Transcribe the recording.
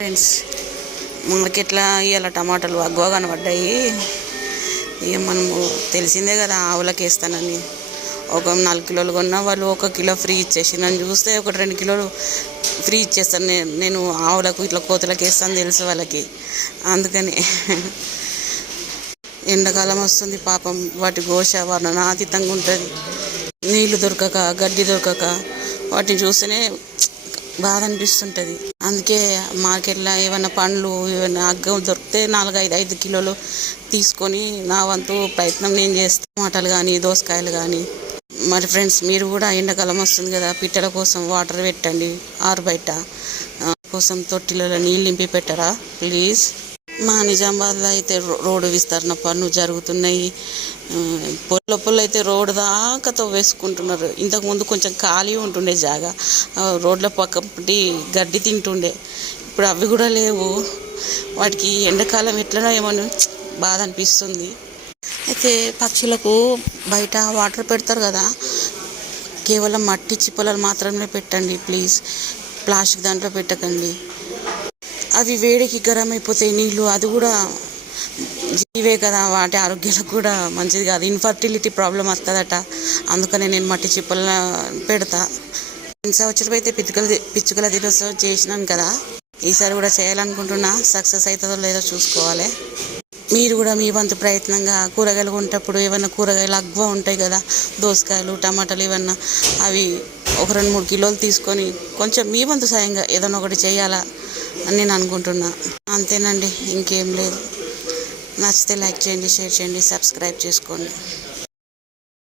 Friends, మార్కెట్లో ఇవాళ టమాటాలు అగ్గువ కనబడ్డాయి. ఇక మనము తెలిసిందే కదా, ఆవులకి వేస్తానని. ఒక 4 కిలోలు కొన్నా వాళ్ళు 1 కిలో ఫ్రీ ఇచ్చేసి, నన్ను చూస్తే 1-2 కిలోలు ఫ్రీ ఇచ్చేస్తాను. నేను ఆవులకు ఇట్లా కోతులకు వేస్తాను తెలుసు వాళ్ళకి. అందుకని ఎండాకాలం వస్తుంది, పాపం వాటి ఘోష వర్ణనాతీతంగా ఉంటుంది. నీళ్లు దొరకక, గడ్డి దొరకక వాటిని చూస్తేనే బాధ అనిపిస్తుంటుంది. అందుకే మార్కెట్లో ఏమైనా పండ్లు ఏమైనా అగ్గం దొరికితే 4-5 కిలోలు తీసుకొని నా వంతు ప్రయత్నం నేను చేస్తాను. టమాటాలు కానీ, దోసకాయలు కానీ. మరి ఫ్రెండ్స్, మీరు కూడా ఎండాకాలం వస్తుంది కదా, పిట్టల కోసం వాటర్ పెట్టండి. బయట కోసం తొట్టిలలో నీళ్ళు నింపి పెట్టరా ప్లీజ్. మా నిజామాబాద్లో అయితే రోడ్డు విస్తరణ పనులు జరుగుతున్నాయి. పొల్ల అయితే రోడ్డు దాకా తవ్వేసుకుంటున్నారు. ఇంతకుముందు కొంచెం ఖాళీ ఉంటుండే జాగా, రోడ్ల పక్కటి గడ్డి తింటుండే. ఇప్పుడు అవి కూడా లేవు. వాటికి ఎండాకాలం ఎట్లనో ఏమో బాధ అనిపిస్తుంది. అయితే పక్షులకు బయట వాటర్ పెడతారు కదా, కేవలం మట్టి చిప్పలు మాత్రమే పెట్టండి ప్లీజ్. ప్లాస్టిక్ దాంట్లో పెట్టకండి. అవి వేడికి గరం అయిపోతాయి నీళ్ళు. అది కూడా జీవే కదా, వాటి ఆరోగ్యాలకు కూడా మంచిది కాదు. ఇన్ఫర్టిలిటీ ప్రాబ్లం వస్తుందట. అందుకనే నేను మట్టి చిప్పల పెడతా. సంవత్సరం అయితే పిచ్చుకల దినోత్సవం చేసినాను కదా, ఈసారి కూడా చేయాలనుకుంటున్నా. సక్సెస్ అవుతుందో లేదో చూసుకోవాలి. మీరు కూడా మీ వంతు ప్రయత్నంగా కూరగాయలు కొంటప్పుడు ఏమైనా కూరగాయలు అగ్గువ ఉంటాయి కదా, దోసకాయలు, టమాటాలు ఏమన్నా, అవి 1-2-3 కిలోలు తీసుకొని కొంచెం మీ వంతు సాయంగా ఏదైనా ఒకటి చేయాలా అని నేను అనుకుంటున్నా. అంతేనండి, ఇంకేం లేదు. నచ్చితే లైక్ చేయండి, షేర్ చేయండి, సబ్స్క్రైబ్ చేసుకోండి.